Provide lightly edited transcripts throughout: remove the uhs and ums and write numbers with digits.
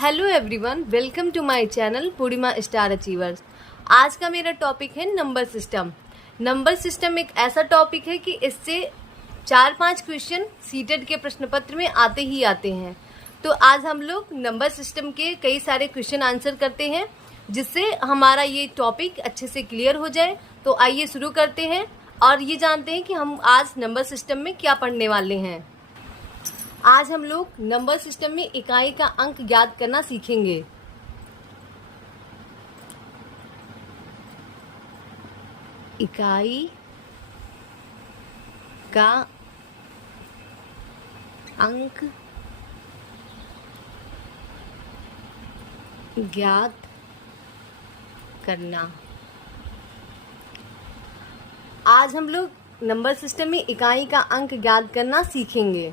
Hello everyone, welcome to my channel Purnima star achievers. आज का मेरा टॉपिक है नंबर सिस्टम। नंबर सिस्टम एक ऐसा टॉपिक है कि इससे 4-5 क्वेश्चन सीटेट के प्रश्न पत्र में आते ही आते हैं। तो आज हम लोग नंबर सिस्टम के कई सारे क्वेश्चन आंसर करते हैं, जिससे हमारा ये टॉपिक अच्छे से क्लियर हो जाए। तो आइए शुरू करते हैं और ये जानते हैं कि हम आज नंबर सिस्टम में क्या पढ़ने वाले हैं। आज हम लोग नंबर सिस्टम में इकाई का अंक ज्ञात करना सीखेंगे। इकाई का अंक ज्ञात करना। आज हम लोग नंबर सिस्टम में इकाई का अंक ज्ञात करना सीखेंगे।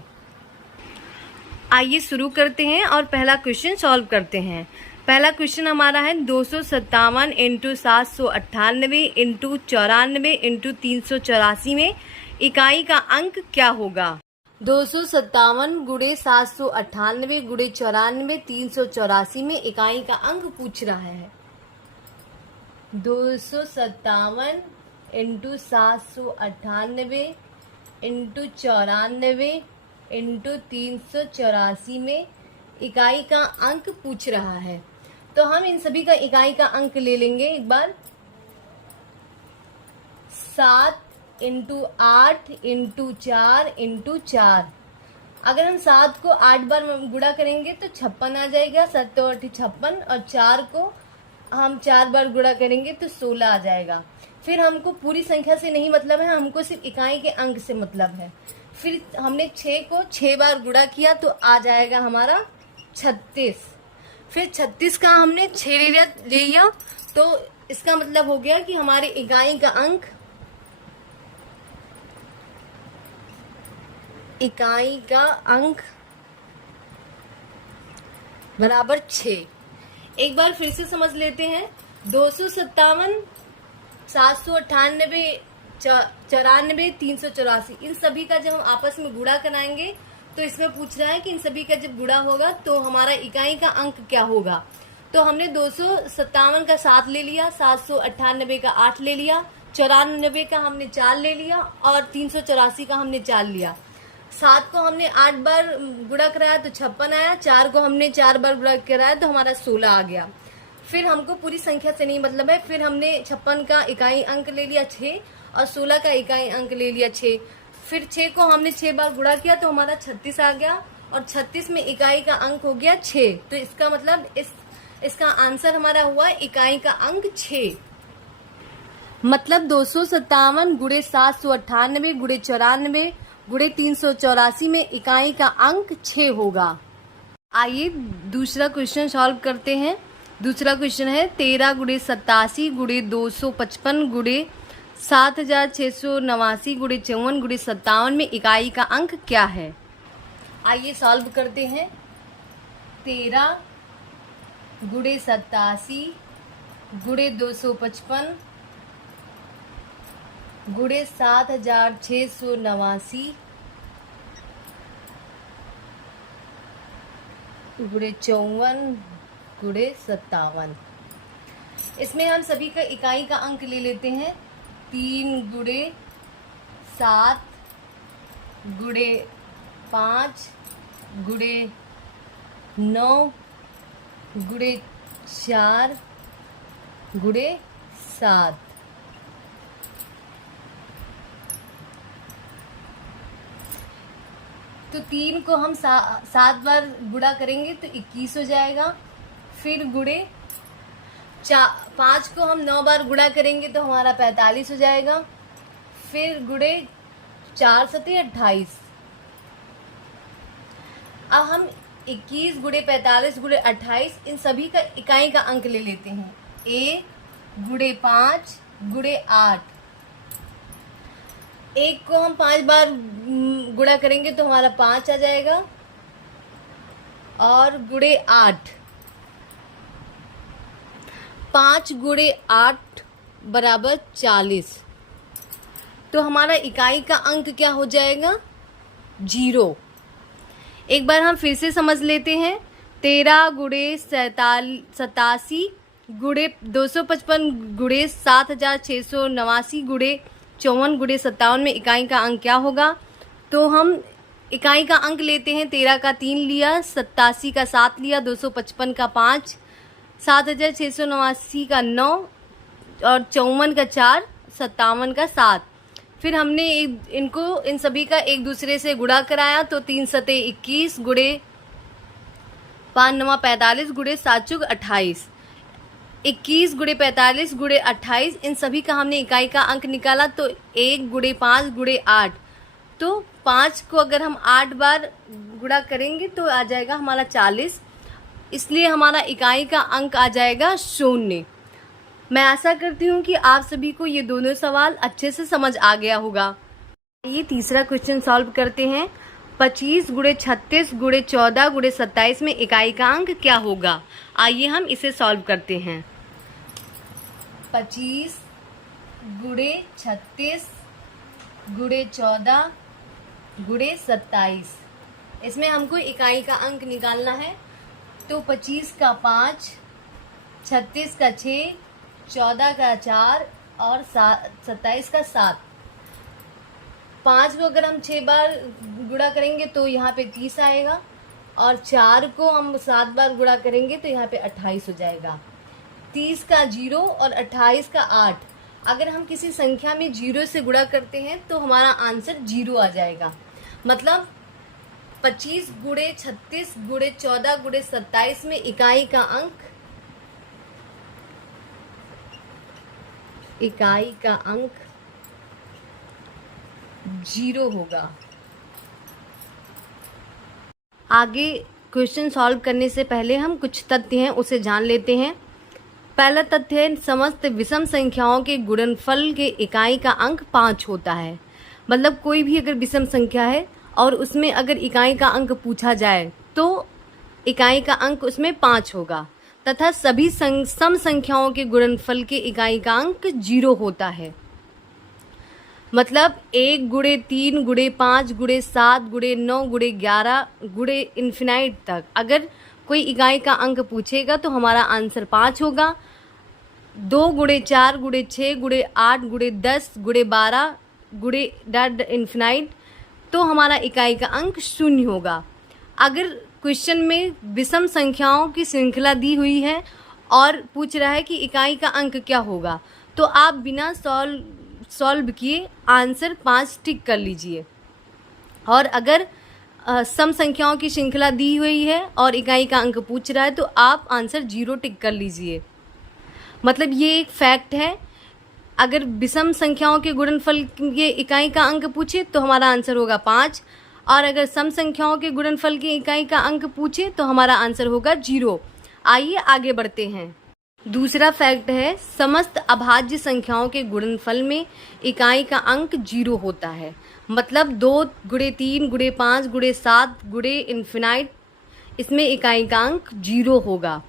आइए शुरू करते हैं और पहला क्वेश्चन सॉल्व करते हैं। पहला क्वेश्चन हमारा है 257 इंटू 798 इंटू 94 इंटू 384 में इकाई का अंक क्या होगा। 257 गुणे 798 गुणे 94 384 में इकाई का अंक पूछ रहा है। 257 इंटू 798 इंटू 94 इंटू 384 में इकाई का अंक पूछ रहा है। तो हम इन सभी का इकाई का अंक ले लेंगे एक बार। 7 इंटू 8 इंटू 4 इंटू 4। अगर हम 7 को 8 बार गुणा करेंगे तो 56 आ जाएगा। 7 और 8 56, और 4 को हम 4 बार गुणा करेंगे तो 16 आ जाएगा। फिर हमको पूरी संख्या से नहीं मतलब है, हमको सिर्फ इकाई के अंक से मतलब है। फिर हमने 6 को 6 बार गुणा किया तो आ जाएगा हमारा 36। फिर 36 का हमने 6 ले लिया तो इसका मतलब हो गया कि हमारे इकाई का अंक बराबर 6। एक बार फिर से समझ लेते हैं। 257 798 94 384 इन सभी का जब हम आपस में गुणा कराएंगे तो इसमें पूछ रहा है कि इन सभी का जब गुणा होगा तो हमारा इकाई का अंक क्या होगा। तो हमने 257 का 7 ले लिया, 798 का 8 ले लिया, 94 का हमने 4 ले लिया और 384 का हमने 4 लिया। 7 को हमने 8 बार गुणा कराया तो 56 आया। 4 को हमने 4 बार गुणा कराया तो हमारा 16 आ गया। फिर हमको पूरी संख्या से नहीं मतलब है। फिर हमने 56 का इकाई अंक ले लिया 6 और 16 का इकाई अंक ले लिया 6। फिर 6 को हमने 6 बार गुणा किया तो हमारा 36 आ गया, और 36 में इकाई का अंक हो गया 6। तो इसका मतलब इसका आंसर हमारा हुआ इकाई का अंक 6। मतलब 257 गुणे 798 गुणे 94 गुणे 384 में इकाई का अंक 6 होगा। आइए दूसरा क्वेश्चन सॉल्व करते हैं। दूसरा क्वेश्चन है 13 गुणे 87 गुणे 255 गुणे 7689 गुणे 54 गुणे 57 में इकाई का अंक क्या है। आइए सॉल्व करते हैं। 13 गुणे 87 गुणे 255 गुणे 7689 गुणे 54 गुणे 57। इसमें हम सभी का इकाई का अंक ले लेते हैं। 3 गुणे 7 गुणे 5 गुणे 9 गुणे 4 गुणे 7। तो 3 को हम 7 बार गुणा करेंगे तो 21 हो जाएगा। फिर गुणे 5 को हम 9 बार गुणा करेंगे तो हमारा 45 हो जाएगा। फिर गुणे 4 सते 28। अब हम 21 गुणे 45 गुणे 28 इन सभी का इकाई का अंक ले लेते हैं। a गुणे 5 गुणे 8। 1 को हम 5 बार गुणा करेंगे तो हमारा 5 आ जाएगा, और गुणे 8। 5 गुणे 8 बराबर 40। तो हमारा इकाई का अंक क्या हो जाएगा, 0। एक बार हम फिर से समझ लेते हैं। 13 गुणे 87 गुणे 255 गुणे 7689 गुणे 54 गुणे 57 में इकाई का अंक क्या होगा? तो हम इकाई का अंक लेते हैं। 13 का 3 लिया, 87 का 7 लिया, 255 का 5, 7689 का 9 और 54 का 4, 57 का 7। फिर हमने इन सभी का एक दूसरे से गुणा कराया तो 3 सते 21 गुणे 5 नवा 45 गुणे 7 चुग 28, 21 गुणे 45 गुणे 28, इन सभी का हमने इकाई का अंक निकाला तो 1 गुणे 5 गुणे 8। तो 5 को अगर हम 8 बार गुणा करेंगे तो आ जाएगा हमारा 40, इसलिए हमारा इकाई का अंक आ जाएगा 0। मैं आशा करती हूँ कि आप सभी को ये दोनों सवाल अच्छे से समझ आ गया होगा। ये तीसरा क्वेश्चन सॉल्व करते हैं। 25 गुणे 36 गुणे 14 गुणे 27 में इकाई का अंक क्या होगा? आइए हम इसे सॉल्व करते हैं। 25 गुणे 36 गुणे 14 गुणे 27, इसमें हमको इकाई का अंक निकालना है। तो 25 का 5, 36 का 6, 14 का 4 और 27 का 7। 5 को अगर हम 6 बार गुणा करेंगे तो यहाँ पे 30 आएगा और 4 को हम 7 बार गुणा करेंगे तो यहाँ पे 28 हो जाएगा। 30 का 0 और 28 का 8। अगर हम किसी संख्या में 0 से गुणा करते हैं तो हमारा आंसर 0 आ जाएगा। मतलब 25 गुणे 36 गुणे 14 गुणे 27 में इकाई का अंक 0 होगा। आगे क्वेश्चन सॉल्व करने से पहले हम कुछ तथ्य हैं उसे जान लेते हैं। पहला तथ्य है, समस्त विषम संख्याओं के गुणनफल के इकाई का अंक 5 होता है। मतलब कोई भी अगर विषम संख्या है और उसमें अगर इकाई का अंक पूछा जाए तो इकाई का अंक उसमें 5 होगा, तथा सभी सम संख्याओं के गुणनफल के इकाई का अंक 0 होता है। मतलब 1 गुणे 3 गुणे 5 गुणे 7 गुणे 9 गुणे 11 गुणे इन्फिनाइट तक अगर कोई इकाई का अंक पूछेगा तो हमारा आंसर 5 होगा। 2 गुणे 4 गुणे 6 गुणे 8 गुणे 10 गुणे 12 गुणे इन्फिनाइट तो हमारा इकाई का अंक 0 होगा। अगर क्वेश्चन में विषम संख्याओं की श्रृंखला दी हुई है और पूछ रहा है कि इकाई का अंक क्या होगा, तो आप बिना सॉल्व किए आंसर 5 टिक कर लीजिए। और अगर सम संख्याओं की श्रृंखला दी हुई है और इकाई का अंक पूछ रहा है तो आप आंसर 0 टिक कर लीजिए। मतलब ये एक फैक्ट है, अगर विषम संख्याओं के गुणनफल के इकाई का अंक पूछे तो हमारा आंसर होगा 5, और अगर सम संख्याओं के गुणनफल की इकाई का अंक पूछे तो हमारा आंसर होगा 0। आइए आगे बढ़ते हैं। दूसरा फैक्ट है, समस्त अभाज्य संख्याओं के गुणनफल में इकाई का अंक 0 होता है। मतलब 2 गुणे 3 गुणे 5 गुणे 7 गुणे इन्फिनाइट, इसमें इकाई का अंक 0 होगा।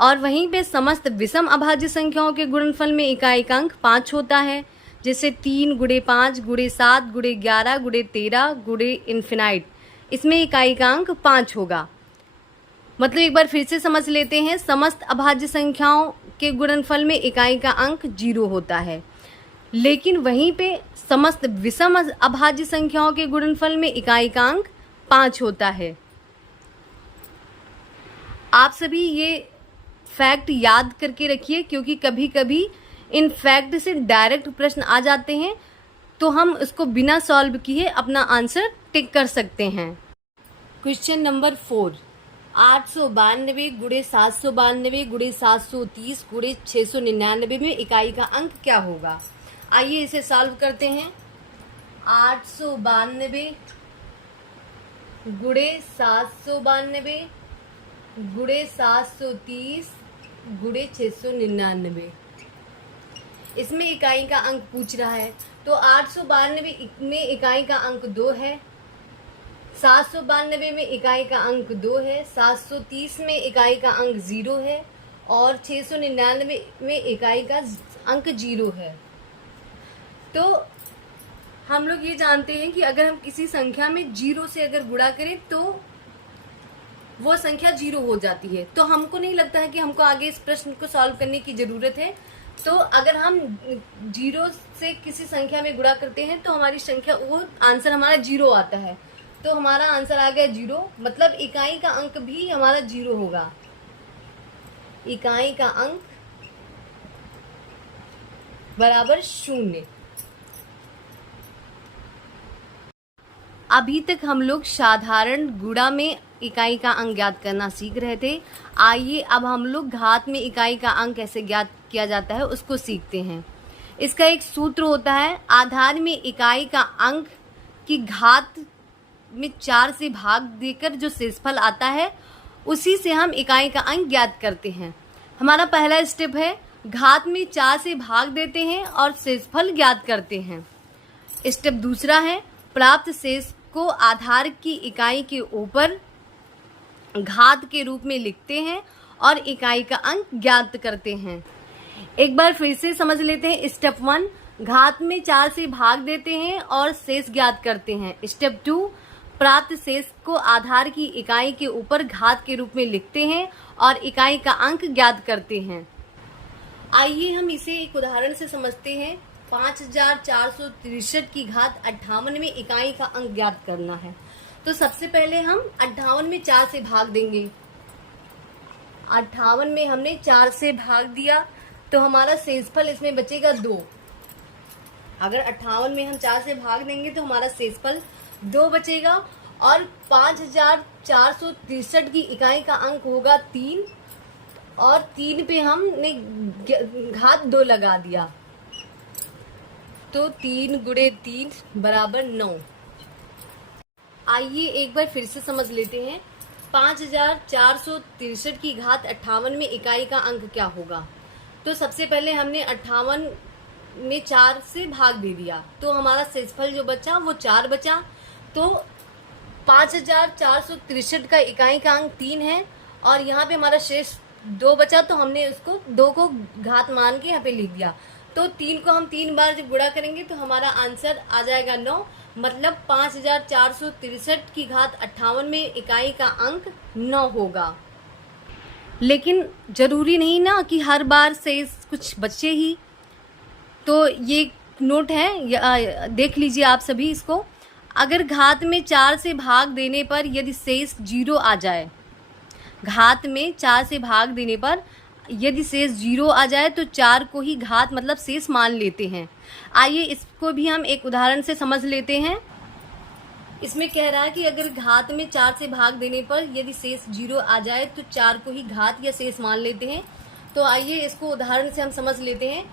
और वहीं पे समस्त विषम अभाज्य संख्याओं के गुणनफल में इकाई का अंक 5 होता है, जैसे 3 गुणे 5 गुणे 7 गुणे 11 गुणे 13 गुणे इन्फिनाइट, इसमें इकाई का अंक 5 होगा। मतलब एक बार फिर से समझ लेते हैं, समस्त अभाज्य संख्याओं के गुणनफल में इकाई का अंक 0 होता है, लेकिन वहीं पे समस्त विषम अभाज्य संख्याओं के गुणनफल में इकाई का अंक 5 होता है। आप सभी ये फैक्ट याद करके रखिए, क्योंकि कभी कभी इन फैक्ट से डायरेक्ट प्रश्न आ जाते हैं तो हम उसको बिना सॉल्व किए अपना आंसर टिक कर सकते हैं। क्वेश्चन नंबर 4, 892 गुणे 792 गुणे 730 गुणे 699 में इकाई का अंक क्या होगा? आइए इसे सॉल्व करते हैं। 892 गुणे 792 गुणे 730 गुणे 699, इसमें इकाई का अंक पूछ रहा है। तो 892 में इकाई का अंक 2 है, 792 में इकाई का अंक 2 है, 730 में इकाई का अंक 0 है और 699 में इकाई का अंक 0 है। तो हम लोग ये जानते हैं कि अगर हम किसी संख्या में 0 से अगर गुणा करें तो वो संख्या 0 हो जाती है। तो हमको नहीं लगता है कि हमको आगे इस प्रश्न को सॉल्व करने की जरूरत है। तो अगर हम 0 से किसी संख्या में गुणा करते हैं तो हमारी संख्या, वो आंसर हमारा 0 आता है। तो हमारा आंसर आ गया 0, मतलब इकाई का अंक भी हमारा 0 होगा। इकाई का अंक बराबर 0। अभी तक हम लोग साधारण गुणा में इकाई का अंक ज्ञात करना सीख रहे थे। आइए अब हम लोग घात में इकाई का अंक कैसे ज्ञात किया जाता है उसको सीखते हैं। इसका एक सूत्र होता है, आधार में इकाई का अंक की घात में 4 से भाग देकर जो शेषफल आता है उसी से हम इकाई का अंक ज्ञात करते हैं। हमारा पहला स्टेप है, घात में 4 से भाग देते हैं और शेषफल ज्ञात करते हैं। स्टेप दूसरा है, प्राप्त शेष को आधार की इकाई के ऊपर घात के रूप में लिखते हैं और इकाई का अंक ज्ञात करते हैं। एक बार फिर से समझ लेते हैं। स्टेप 1, घात में 4 से भाग देते हैं और शेष ज्ञात करते हैं। स्टेप 2, प्राप्त शेष को आधार की इकाई के ऊपर घात के रूप में लिखते हैं और इकाई का अंक ज्ञात करते हैं। आइए हम इसे एक उदाहरण से समझते हैं। 5463 की घात 58 में इकाई का अंक ज्ञात करना है। तो सबसे पहले हम 58 में 4 से भाग देंगे। 58 में हमने 4 से भाग दिया तो हमारा शेषफल इसमें बचेगा 2। अगर 58 में हम 4 से भाग देंगे तो हमारा शेषफल 2 बचेगा और 5463 की इकाई का अंक होगा 3 और 3 पे हमने घात 2 लगा दिया तो 3 गुणे 3 बराबर 9। आइए एक बार फिर से समझ लेते हैं। 5463 की घात 58 में इकाई का अंक क्या होगा। तो सबसे पहले हमने 58 में 4 से भाग दे दिया तो हमारा शेषफल जो बचा वो 4 बचा। तो 5463 का इकाई का अंक 3 है और यहाँ पे हमारा शेष 2 बचा तो हमने उसको 2 को घात मान के यहाँ पे लिख दिया। तो 3 को हम 3 बार जब गुणा करेंगे तो हमारा आंसर आ जाएगा 9, मतलब 5463 की घात 58 में इकाई का अंक 9 होगा। लेकिन जरूरी नहीं ना कि हर बार शेष कुछ बचे ही। तो ये नोट है, देख लीजिए आप सभी इसको। अगर घात में 4 से भाग देने पर यदि शेष 0 आ जाए, घात में 4 से भाग देने पर यदि शेष 0 आ जाए तो 4 को ही घात मतलब शेष मान लेते हैं। आइए इसको भी हम एक उदाहरण से समझ लेते हैं। इसमें कह रहा है कि अगर घात में 4 से भाग देने पर यदि शेष 0 आ जाए तो 4 को ही घात या शेष मान लेते हैं। तो आइए इसको उदाहरण से हम समझ लेते हैं।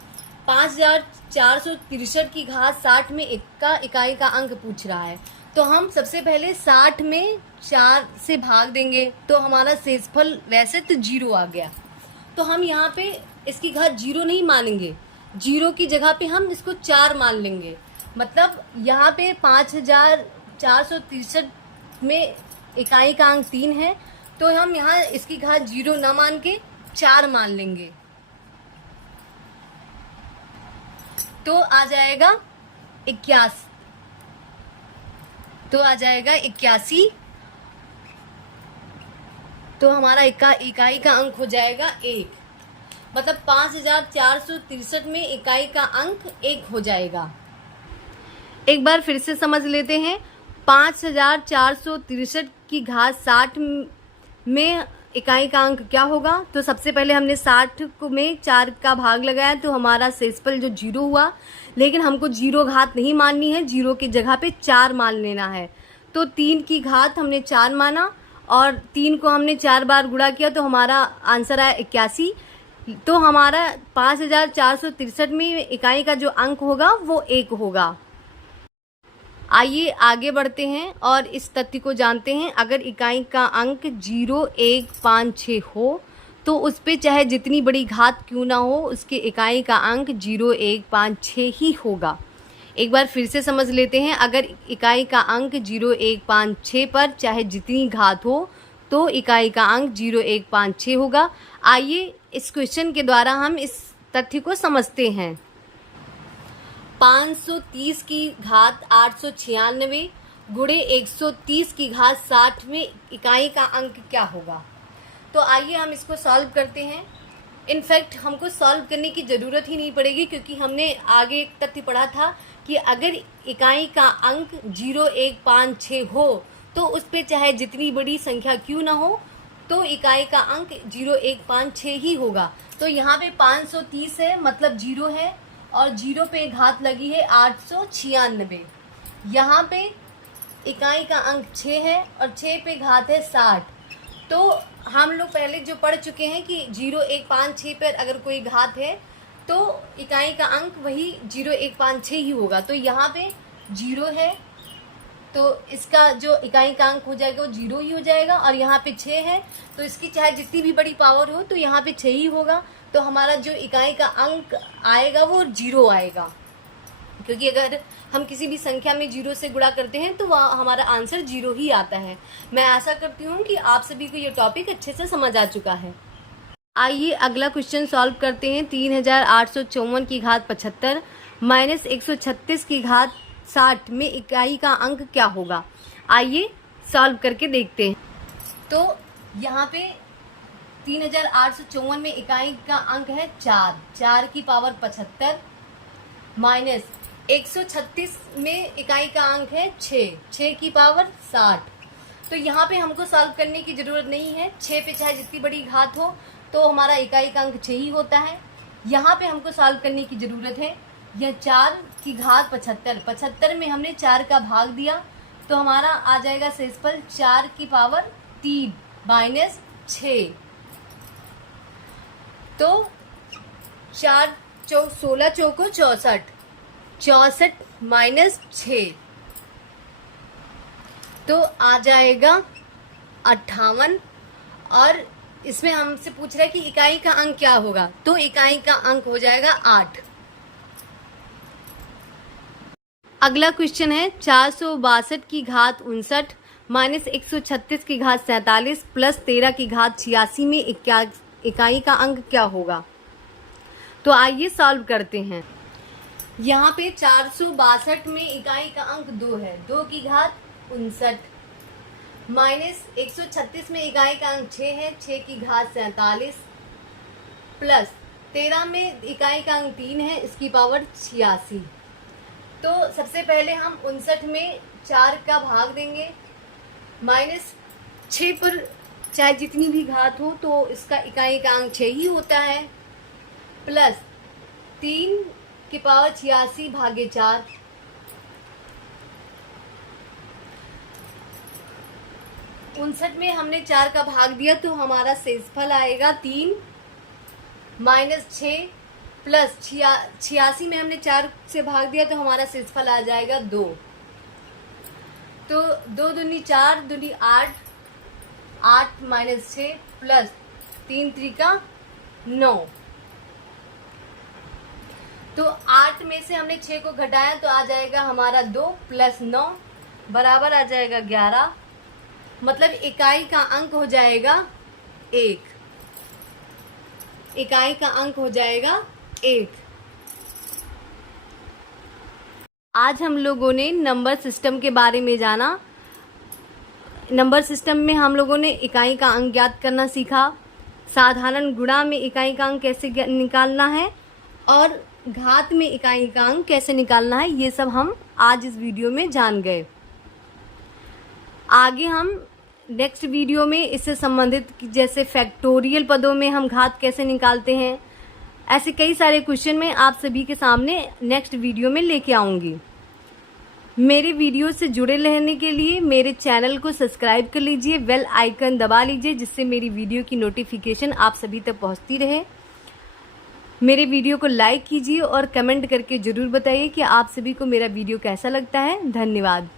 5463 की घात 60 में इकाई का अंक पूछ रहा है। तो हम सबसे पहले 60 में 4 से भाग देंगे तो हमारा शेषफल वैसे तो 0 आ गया। तो हम यहाँ पे इसकी घात 0 नहीं मानेंगे, 0 की जगह पे हम इसको 4 मान लेंगे। मतलब यहाँ पे 5463 में इकाई का अंक 3 है तो हम यहाँ इसकी घात 0 ना मान के 4 मान लेंगे। तो आ जाएगा 81। तो आ जाएगा 81। तो हमारा इकाई का अंक हो जाएगा 1। मतलब 5463 में इकाई का अंक 1 हो जाएगा। एक बार फिर से समझ लेते हैं। 5463 की घात 60 में इकाई का अंक क्या होगा। तो सबसे पहले हमने 60 में 4 का भाग लगाया तो हमारा शेषफल जो 0 हुआ, लेकिन हमको 0 घात नहीं माननी है, 0 की जगह पे 4 मान लेना है। तो 3 की घात हमने 4 माना और 3 को हमने 4 बार गुणा किया तो हमारा आंसर आया 81। तो हमारा 5463 में इकाई का जो अंक होगा वो 1 होगा। आइए आगे बढ़ते हैं और इस तथ्य को जानते हैं। अगर इकाई का अंक 0, 1, 5, 6 हो तो उस पे चाहे जितनी बड़ी घात क्यों ना हो उसके इकाई का अंक 0, 1, 5, 6 ही होगा। एक बार फिर से समझ लेते हैं। अगर इकाई का अंक 0, 1, 5, 6 पर चाहे जितनी घात हो तो इकाई का अंक 0, 1, 5, 6 होगा। आइए इस क्वेश्चन के द्वारा हम इस तथ्य को समझते हैं। 530 की घात 896 गुणे 130 की घात 60 में इकाई का अंक क्या होगा। तो आइए हम इसको सॉल्व करते हैं। इनफैक्ट हमको सॉल्व करने की ज़रूरत ही नहीं पड़ेगी, क्योंकि हमने आगे एक तथ्य पढ़ा था कि अगर इकाई का अंक 0, 1, 5, 6 हो तो उस पे चाहे जितनी बड़ी संख्या क्यों ना हो तो इकाई का अंक 0, 1, 5, 6 ही होगा। तो यहाँ पे 530 है, मतलब 0 है, और 0 पे घात लगी है 896। यहाँ पे इकाई का अंक 6 है और 6 पे घात है 60। तो हम लोग पहले जो पढ़ चुके हैं कि 0, 1, 5, 6 पर अगर कोई घात है तो इकाई का अंक वही 0, 1, 5, 6 ही होगा। तो यहाँ पे 0 है तो इसका जो इकाई का अंक हो जाएगा वो 0 ही हो जाएगा, और यहाँ पे 6 है तो इसकी चाहे जितनी भी बड़ी पावर हो तो यहाँ पे 6 ही होगा। तो हमारा जो इकाई का अंक आएगा वो 0 आएगा, क्योंकि अगर हम किसी भी संख्या में 0 से गुणा करते हैं तो वह हमारा आंसर 0 ही आता है। मैं आशा करती हूँ कि आप सभी को ये टॉपिक अच्छे से समझ आ चुका है। आइए अगला क्वेश्चन सॉल्व करते हैं। 3854 की घात 75 माइनस 136 की घात 60 में इकाई का अंक क्या होगा। आइए सॉल्व करके देखते हैं। तो यहाँ पे 3854 में इकाई का अंक है 4 की पावर 75 माइनस 136 में इकाई का अंक है 6 की पावर 60। तो यहाँ पे हमको सॉल्व करने की ज़रूरत नहीं है, 6 पे चाहे जितनी बड़ी घात हो तो हमारा इकाई का अंक 6 ही होता है। यहाँ पे हमको सॉल्व करने की ज़रूरत है, यह 4 की घात 75 में हमने 4 का भाग दिया तो हमारा आ जाएगा शेषफल 4 की पावर 3 माइनस 6। तो 4 16 चौको 64 माइनस 6 तो आ जाएगा 58। और इसमें हमसे पूछ रहा है कि इकाई का अंक क्या होगा, तो इकाई का अंक हो जाएगा 8। अगला क्वेश्चन है 462 की घात 59 माइनस 136 की घात 47 प्लस 13 की घात 86 में इकाई का अंक क्या होगा। तो आइए सॉल्व करते हैं। यहाँ पे 462 में इकाई का अंक 2 है, 2 की घात 59 माइनस 136 में इकाई का अंक 6 है, 6 की घात 47 प्लस 13 में इकाई का अंक 3 है, इसकी पावर 86। तो सबसे पहले हम 59 में 4 का भाग देंगे, माइनस 6 पर चाहे जितनी भी घात हो तो इसका इकाई का अंक 6 ही होता है, प्लस 3 की पावर 86 भागे 4 59 में हमने 4 का भाग दिया तो हमारा शेषफल आएगा 3 माइनस 6 प्लस 86 में हमने 4 से भाग दिया तो हमारा शेषफल आ जाएगा 2। तो 2 दूनी 4 दूनी 8 माइनस 6 प्लस 3 त्रिका 9। तो 8 में से हमने 6 को घटाया तो आ जाएगा हमारा 2 प्लस 9 बराबर आ जाएगा 11। मतलब इकाई का अंक हो जाएगा 1। इकाई का अंक हो जाएगा 1। आज हम लोगों ने नंबर सिस्टम के बारे में जाना। नंबर सिस्टम में हम लोगों ने इकाई का अंक ज्ञात करना सीखा, साधारण गुणा में इकाई का अंक कैसे निकालना है और घात में इकाई का अंक कैसे निकालना है, ये सब हम आज इस वीडियो में जान गए। आगे हम नेक्स्ट वीडियो में इससे संबंधित जैसे फैक्टोरियल पदों में हम घात कैसे निकालते हैं, ऐसे कई सारे क्वेश्चन मैं आप सभी के सामने नेक्स्ट वीडियो में लेके आऊँगी। मेरे वीडियो से जुड़े रहने के लिए मेरे चैनल को सब्सक्राइब कर लीजिए, बेल आइकन दबा लीजिए जिससे मेरी वीडियो की नोटिफिकेशन आप सभी तक पहुंचती रहे। मेरे वीडियो को लाइक कीजिए और कमेंट करके ज़रूर बताइए कि आप सभी को मेरा वीडियो कैसा लगता है। धन्यवाद।